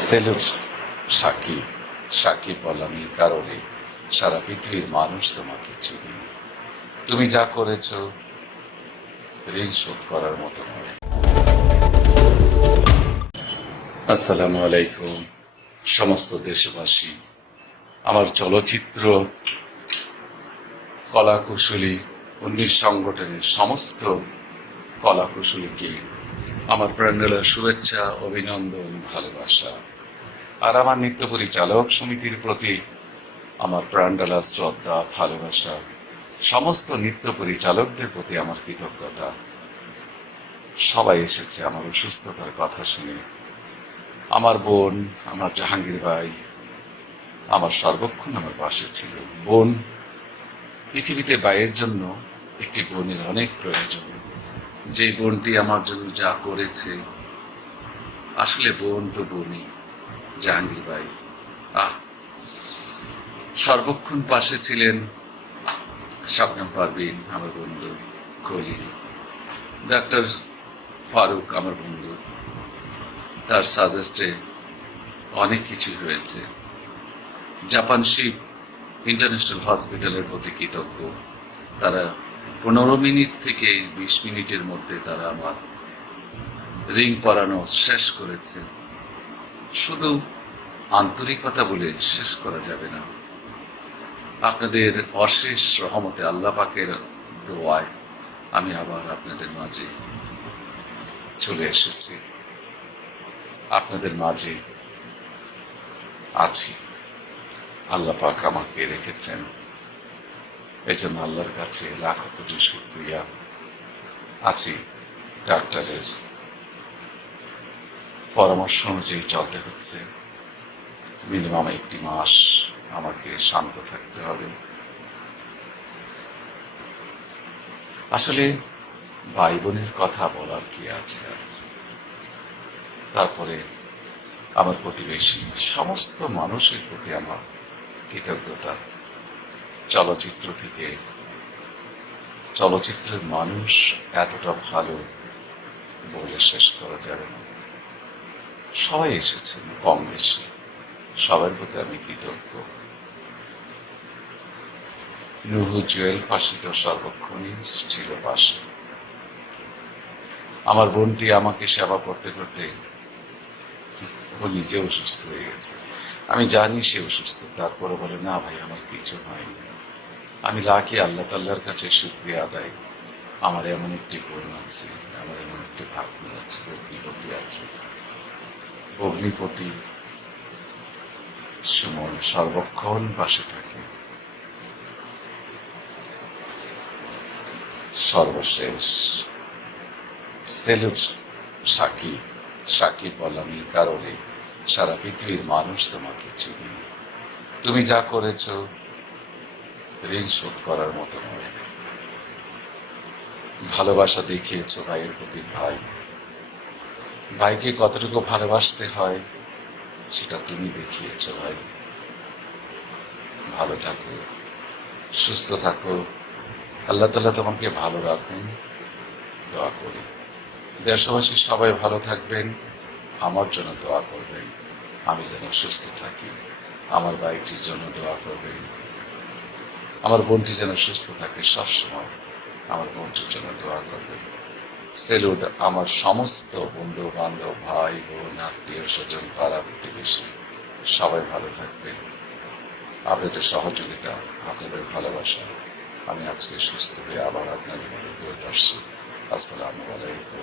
Salute Shakib Shakib বললাম, এই কারণে সারা পৃথিবীর মানুষ তোমাকে চিনি। তুমি যা করেছ, ঋণ শোধ করার মতো নয়। আসসালামু আলাইকুম, সমস্ত দেশবাসী। আমার চলচ্চিত্র কলাকুশলী উন্নিশ সংগঠনের সমস্ত কলাকুশলীকে আমার প্রাণের শুভেচ্ছা, অভিনন্দন, ভালোবাসা। আর আমার নৃত্য পরিচালক সমিতির প্রতি আমার প্রাণডালা শ্রদ্ধা, ভালোবাসা, সমস্ত নিত্য পরিচালকদের প্রতি আমার কৃতজ্ঞতা। সবাই এসেছে আমার অসুস্থতার কথা শুনে। আমার বোন, আমার জাহাঙ্গীর ভাই, আমার সর্বক্ষণ আমার পাশে ছিল। বোন, পৃথিবীতে বাইয়ের জন্য একটি বোনের অনেক প্রয়োজন। যে বোনটি আমার জন্য যা করেছে, আসলে বোন তো বোনই জাহাঙ্গীর ভাই। আহ, সর্বক্ষণ পাশে ছিলেন স্বপ্নম পারবিন আমার বন্ধু খলিল। ডাক্তার ফারুক, আমার বন্ধু। তার সাজেস্টে অনেক কিছু হয়েছে। জাপান শিপ ইন্টারন্যাশনাল হসপিটালের প্রতি কৃতজ্ঞ। তারা পনেরো মিনিট থেকে বিশ মিনিটের মধ্যে তারা আমার রিং পরানো শেষ করেছে। শুধু আন্তরিকতা বলে শেষ করা যাবে না। আপনাদের অশেষ রহমতে আল্লাহ পাকের দোয়ায় আমি আবার আপনাদের মাঝে চলে এসেছি। আপনাদের মাঝে আছি। আল্লাহ পাক আমাকে রেখেছেন। এই জন্য আল্লাহর কাছে লাখো কোটি শুক্রিয়া আছি ডাক্তারের পরামর্শ অনুযায়ী চলতে হচ্ছে। মিনিমাম একটি মাস আমাকে শান্ত থাকতে হবে। আসলে ভাই বোনের কথা বলার কি আছে? তারপরে আমার প্রতিবেশী, সমস্ত মানুষের প্রতি আমার কৃতজ্ঞতা। চলচ্চিত্র থেকে। চলচ্চিত্রের মানুষ এতটা ভালো বলে শেষ করা যাবে না। সবাই এসেছেন কম বেশি। সবার প্রতি আমি কৃতজ্ঞ। নুহু জুয়েল পাশে তো সর্বক্ষণই ছিল পাশে। আমার বোনটি আমাকে সেবা করতে করতে ও নিজে অসুস্থ হয়ে গেছে। আমি জানি সে অসুস্থ, তারপরে বলে, না ভাই, আমার কিছু হয়নি। আমি লাকি, আল্লাহ তাল্লার কাছে শুক্রিয়া আদায়। আমার এমন একটি বোন আছে, আমার এমন একটি ভাগ্নি আছে, ভগ্নিপতি আছে। ভগ্নিপতি সুমন সর্বক্ষণ পাশে থাকে। সর্বশেষ সেলুট সাকিব সাকিব বললাম এই কারণে সারা পৃথিবীর মানুষ তোমাকে চিনি। তুমি যা করেছ ঋণ শোধ করার মতো নয়। ভালোবাসা দেখিয়েছ ভাইয়ের প্রতি ভাই। ভাইকে কতটুকু ভালোবাসতে হয়, সেটা তুমি দেখিয়েছ ভাই। ভালো থাকো, সুস্থ থাকো। আল্লাহ তাল্লাহ তোমাকে ভালো রাখুন, দোয়া করি। দেশবাসী সবাই ভালো থাকবেন, আমার জন্য দোয়া করবেন। আমি যেন সুস্থ থাকি, আমার বাইকটির জন্য দোয়া করবেন। আমার বোনটি যেন সুস্থ থাকে সবসময় আমার বোনটির জন্য দোয়া করবে সেলুট, আমার সমস্ত বন্ধু বান্ধব ভাই, বোন, আত্মীয় স্বজন, পাড়া প্রতিবেশী, সবাই ভালো থাকবেন। আপনাদের সহযোগিতা, আপনাদের ভালোবাসা, আমি আজকে সুস্থ হয়ে আবার আপনাদের মধ্যে আসছি আসসালামু আলাইকুম।